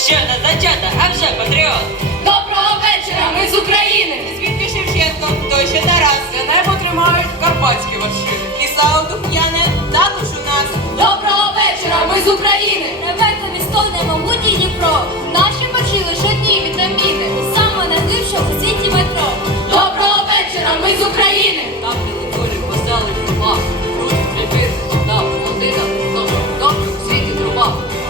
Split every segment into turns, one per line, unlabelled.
Що не зачата, а вже патріот.
Доброго вечора, ми з України.
Звідки Шевченко, той ще Тарас.
За небо тримають карпатські вершини.
І сало духм'яне також у нас.
Доброго вечора, ми з України.
Реве містовне могутній Дніпро. Наші бачили лише одні вітаміни. Саме найглибше у світі метро.
Доброго вечора, ми з України.
Там мілоколі постали труба. Тут прибір, одна молодина. Добре у світі труба.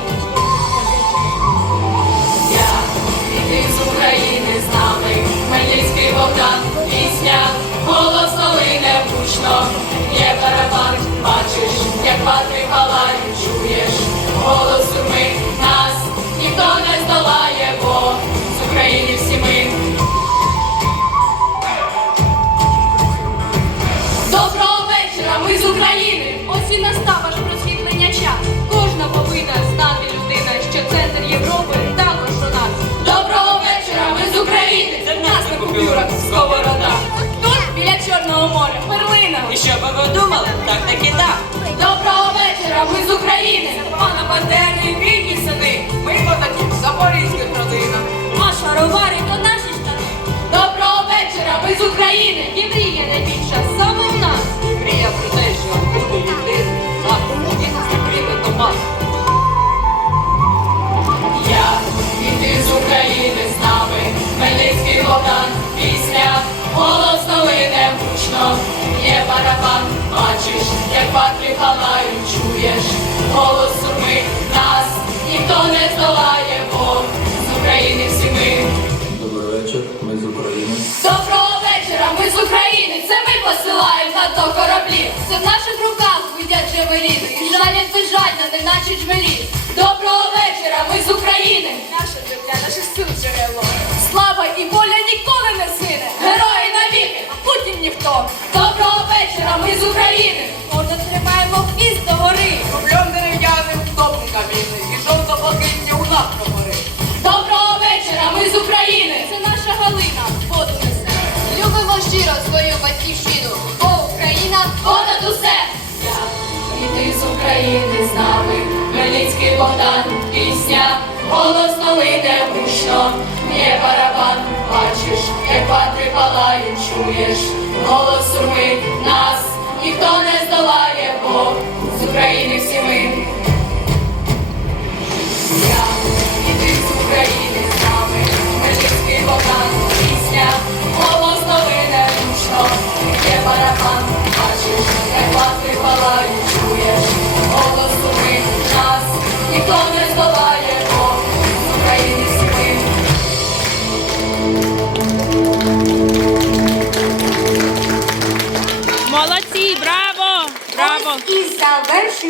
Я іди з України з нами. Хмельницький Богдан, пісня, голос лине гучно. Є барабан, бачиш, як ватри палають, чуєш голос сурми. Нас ніхто не здолає, бо з України всі ми. Доброго вечора, ми з України.
Ось і настав аж просвітлення час. Кожна повинна знати людина, що центр Європи також у нас.
Доброго вечора, ми з України.
Це в нас на купюрах сковорода.
Тут біля Чорного моря, перлина.
І що би ви думали? Так таки так.
Доброго вечора, ми з України.
Пана Бандери, вільні сини. Ми козаків запорізьких родинах.
А шаровари то наші штани.
Доброго вечора, ми з України.
І мрія найбільша саме в нас.
Мрія про те, що буду єдиний. Завтра мені прийде до вас.
Я і ти з України з нами. Хмельницький Богдан, пісня, голос лине гучно. Є барабан, бачиш, як ватри палають, чуєш голос сурми. Нас ніхто не здолає, бо з України всі ми.
Добрий вечір, ми з України.
Доброго вечора, ми з України. Це ми посилаємо на то кораблі.
Це в наших руках видять джевеліни. І жалять безжально, неначе джмелі.
Доброго вечора, ми з України.
Наша земля, наших сил джерело.
Слава і воля ніколи не сине. Герої навіки, а Путін ніхто. Доброго вечора, ми з України.
Може, тримаємо хвіст до гори.
Рублем дерев'яним, топом камінний. І жовто-блакитні у нас прапори.
Доброго вечора, ми з України.
Це наша Галина, воду несе. Любимо щиро свою батьківщину, бо Україна
Понад усе. Я і ти з України з нами. Хмельницький Богдан, пісня, голос лине гучно. Є барабан, бачиш, як ватри палають, чуєш голос сурми. Нас ніхто не здолає, бо з України всі ми. Я і ти з України з нами. Хмельницький Богдан, пісня, голос лине гучно. Є барабан, бачиш, як ватри палають, чуєш голос сурми. Нас ніхто не здолає, бо з України всі ми.
Молодці, браво! Браво!
і завершує